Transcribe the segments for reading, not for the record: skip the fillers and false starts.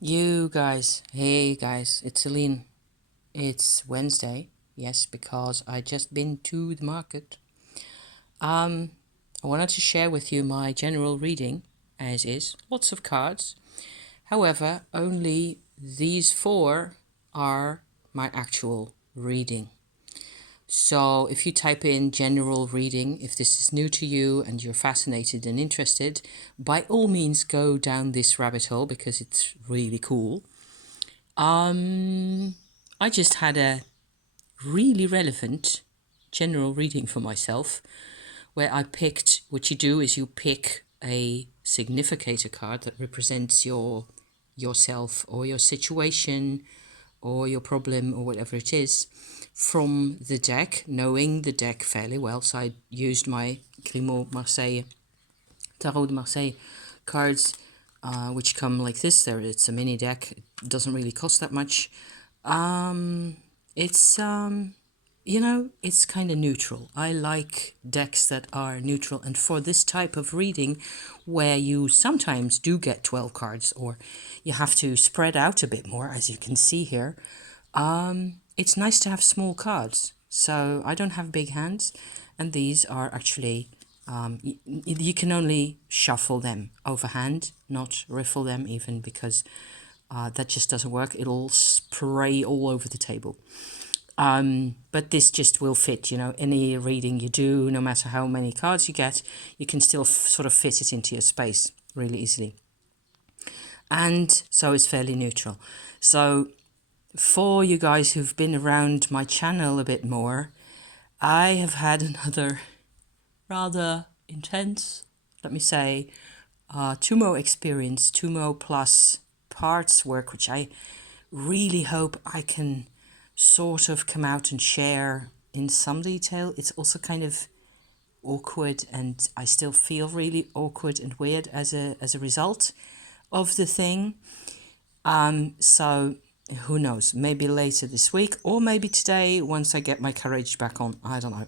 You guys, hey guys, it's Celine. It's Wednesday, yes, because I just been to the market. Um, I wanted to share with you my general reading, as is, lots of cards. However, only these four are my actual reading. So if you type in general reading, if this is new to you and you're fascinated and interested, by all means go down this rabbit hole because it's really cool. Um, I just had a really relevant general reading for myself where I picked what you do is you pick a significator card that represents yourself or your situation or your problem or whatever it is from the deck, knowing the deck fairly well. So I used my Grimaud Marseille Tarot de Marseille cards, which come like this. It's a mini deck. It doesn't really cost that much. It's it's kind of neutral. I like decks that are neutral, and for this type of reading, where you sometimes do get 12 cards, or you have to spread out a bit more, as you can see here. It's nice to have small cards. So I don't have big hands, and these are actually you can only shuffle them overhand, not riffle them even, because that just doesn't work. It'll spray all over the table. But this just will fit, any reading you do, no matter how many cards you get, you can still sort of fit it into your space really easily. And so it's fairly neutral. So for you guys who've been around my channel a bit more, I have had another rather intense, let me say, Tumo experience, Tumo plus parts work, which I really hope I can sort of come out and share in some detail. It's also kind of awkward, and I still feel really awkward and weird as a result of the thing. So who knows? Maybe later this week, or maybe today once I get my courage back on. I don't know.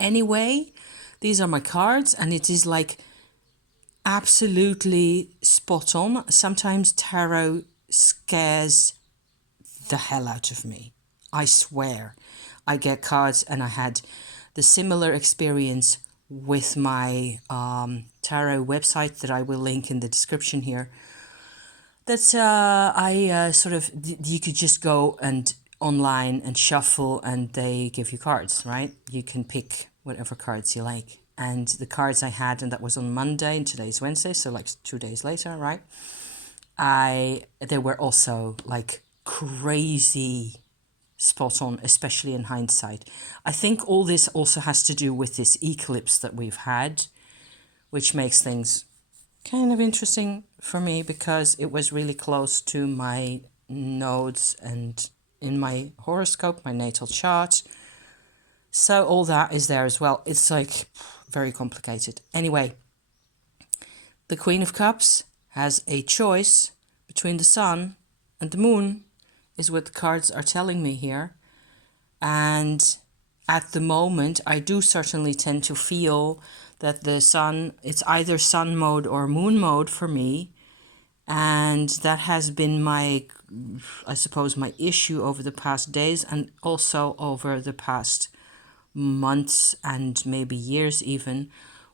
Anyway, these are my cards, and it is like absolutely spot on. Sometimes tarot scares the hell out of me. I swear. I get cards, and I had the similar experience with my tarot website that I will link in the description here. That's you could just go and online and shuffle, and they give you cards, right? You can pick whatever cards you like. And the cards I had, and that was on Monday, and today's Wednesday, so like 2 days later, right? They were also like crazy spot on, especially in hindsight. I think all this also has to do with this eclipse that we've had, which makes things kind of interesting for me because it was really close to my nodes and in my horoscope, my natal chart. So all that is there as well. It's like very complicated. Anyway, the Queen of Cups has a choice between the sun and the moon, is what the cards are telling me here. And at the moment, I do certainly tend to feel that the sun, it's either sun mode or moon mode for me. And that has been I suppose, my issue over the past days and also over the past months and maybe years even,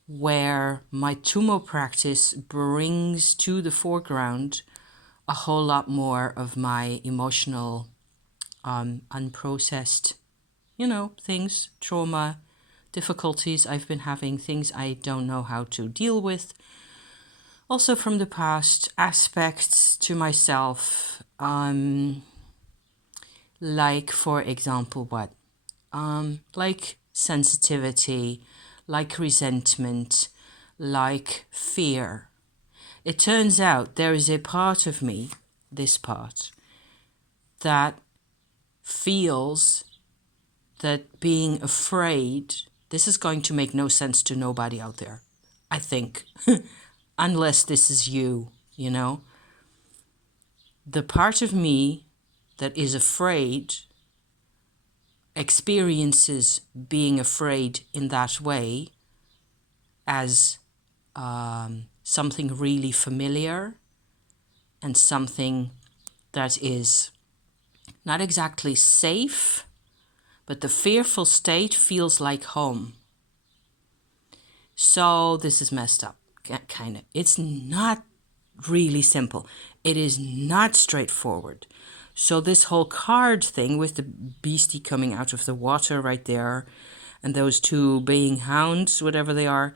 where my Tumo practice brings to the foreground a whole lot more of my emotional, unprocessed, things, trauma, difficulties I've been having, things I don't know how to deal with. Also from the past, aspects to myself, like, for example, what? Like sensitivity, like resentment, like fear. It turns out there is a part of me, this part, that feels that being afraid, this is going to make no sense to nobody out there, I think, unless this is you, The part of me that is afraid experiences being afraid in that way as something really familiar and something that is not exactly safe, but the fearful state feels like home. So this is messed up, kind of. It's not really simple. It is not straightforward. So this whole card thing with the beastie coming out of the water right there, and those two baying hounds, whatever they are,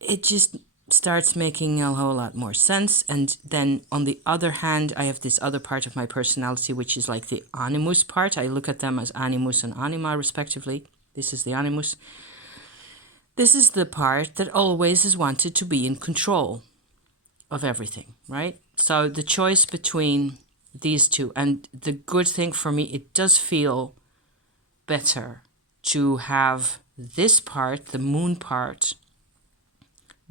it just starts making a whole lot more sense. And then on the other hand, I have this other part of my personality, which is like the Animus part. I look at them as Animus and Anima, respectively. This is the Animus. This is the part that always has wanted to be in control of everything, right? So the choice between these two, and the good thing for me, it does feel better to have this part, the moon part,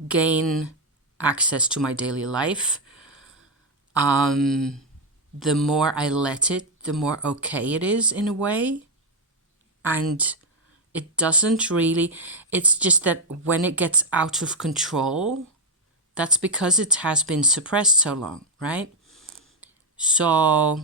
gain access to my daily life. The more I let it, the more okay it is in a way. And it doesn't really, it's just that when it gets out of control, that's because it has been suppressed so long, right? So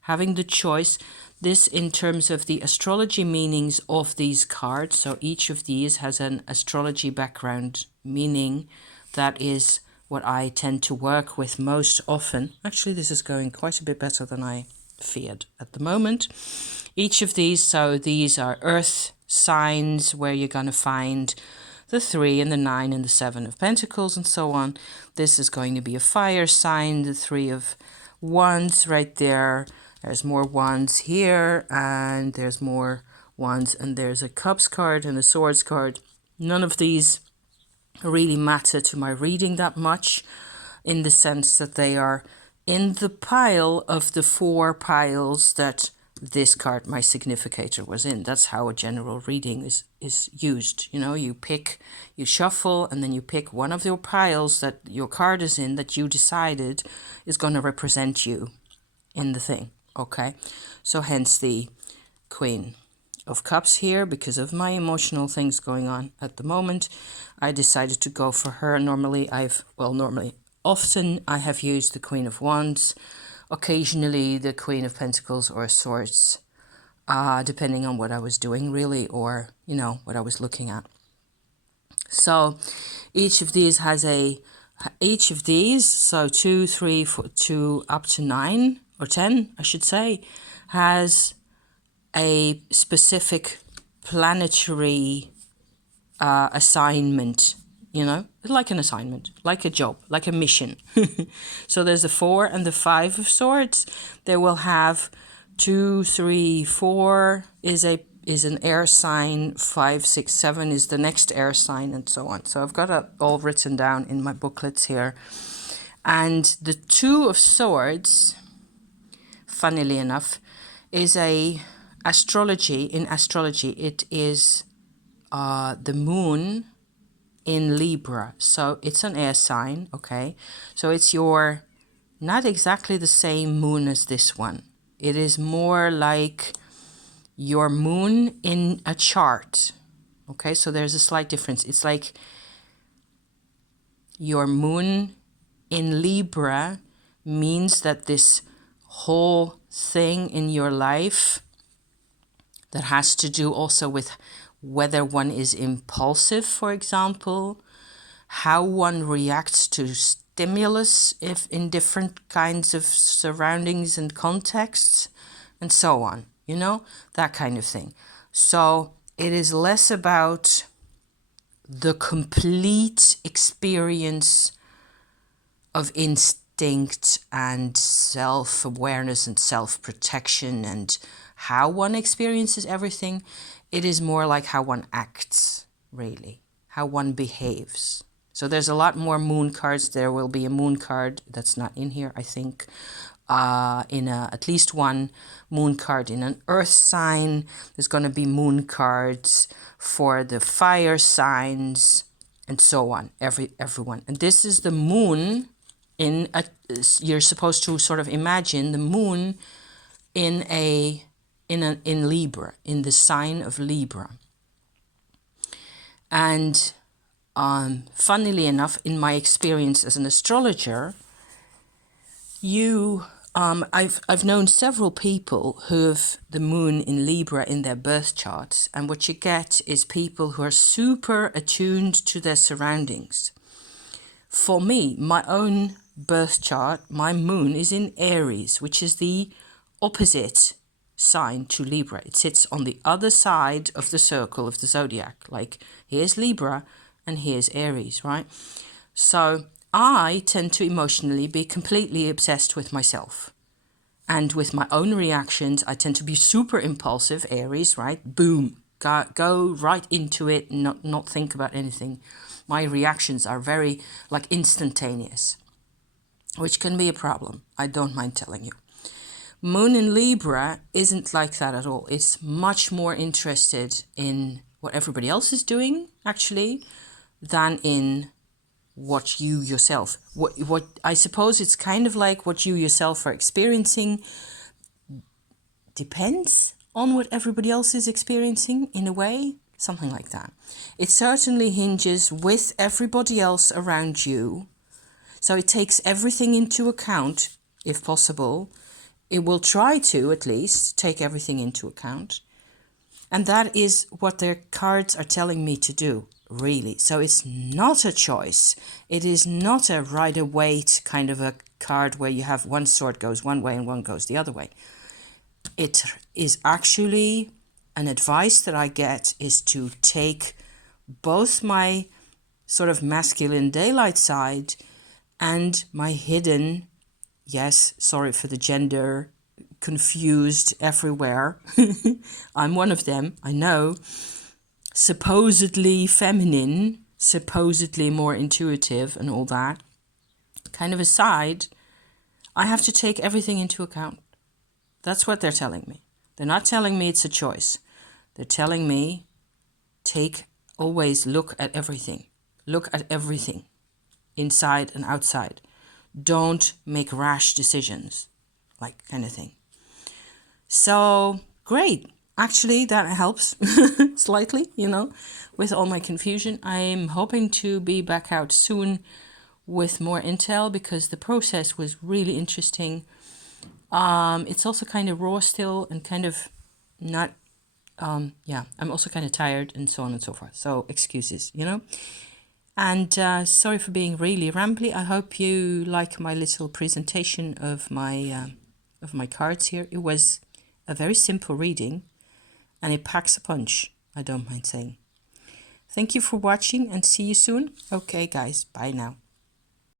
having the choice, this in terms of the astrology meanings of these cards, so each of these has an astrology background meaning. That is what I tend to work with most often. Actually, this is going quite a bit better than I feared at the moment. Each of these, so these are earth signs where you're going to find the 3 and the 9 and the 7 of Pentacles and so on. This is going to be a fire sign, the 3 of Wands right there. There's more Wands here, and there's more Wands, and there's a Cups card and a Swords card. None of these really matter to my reading that much, in the sense that they are in the pile of the 4 piles that this card, my significator, was in. That's how a general reading is used. You know, you shuffle, and then you pick one of your piles that your card is in, that you decided is going to represent you in the thing. Okay, so hence the Queen of Cups here. Because of my emotional things going on at the moment, I decided to go for her. Often I have used the Queen of Wands, occasionally the Queen of Pentacles or Swords, depending on what I was doing really, or, you know, what I was looking at. So each of these, so 2, 3, 4, 2 up to 9 or 10, I should say, has a specific planetary assignment, you know, like an assignment, like a job, like a mission. So there's the 4 and the 5 of Swords. They will have 2, 3, 4 is an air sign, 5, 6, 7 is the next air sign, and so on. So I've got it all written down in my booklets here. And the 2 of Swords, funnily enough, is in astrology, it is the moon in Libra. So it's an air sign, okay? So it's not exactly the same moon as this one. It is more like your moon in a chart, okay? So there's a slight difference. It's like your moon in Libra means that this whole thing in your life that has to do also with whether one is impulsive, for example, how one reacts to stimulus if in different kinds of surroundings and contexts, and so on, you know, that kind of thing. So it is less about the complete experience of instinct and self-awareness and self-protection and how one experiences everything. It is more like how one acts, really, how one behaves. So there's a lot more moon cards. There will be a moon card that's not in here, I think, at least one moon card in an earth sign. There's going to be moon cards for the fire signs, and so on, everyone. And this is the moon you're supposed to sort of imagine the moon in Libra, in the sign of Libra. And funnily enough, in my experience as an astrologer, I've known several people who have the moon in Libra in their birth charts, and what you get is people who are super attuned to their surroundings. For me, my own birth chart, my moon is in Aries, which is the opposite sign to Libra. It sits on the other side of the circle of the zodiac. Like, here's Libra and here's Aries, right? So I tend to emotionally be completely obsessed with myself and with my own reactions. I tend to be super impulsive, Aries, right? Boom, go right into it, not think about anything. My reactions are very like instantaneous, which can be a problem. I don't mind telling you. Moon in Libra isn't like that at all. It's much more interested in what everybody else is doing, actually, than in what you yourself, what I suppose it's kind of like what you yourself are experiencing depends on what everybody else is experiencing, in a way, something like that. It certainly hinges with everybody else around you, so it takes everything into account, if possible. It will try to, at least, take everything into account. And that is what their cards are telling me to do, really. So it's not a choice. It is not a Rider-Waite kind of a card where you have one sword goes one way and one goes the other way. It is actually an advice that I get is to take both my sort of masculine daylight side and my hidden, yes, sorry for the gender confused everywhere. I'm one of them, I know. Supposedly feminine, supposedly more intuitive and all that. Kind of aside, I have to take everything into account. That's what they're telling me. They're not telling me it's a choice. They're telling me always look at everything. Look at everything, inside and outside. Don't make rash decisions, like kind of thing. So, great. Actually, that helps slightly, with all my confusion. I'm hoping to be back out soon with more intel because the process was really interesting. It's also kind of raw still and kind of not, I'm also kind of tired and so on and so forth. So, excuses, And sorry for being really rambly. I hope you like my little presentation of my cards here. It was a very simple reading and it packs a punch, I don't mind saying. Thank you for watching and see you soon. Okay, guys, bye now.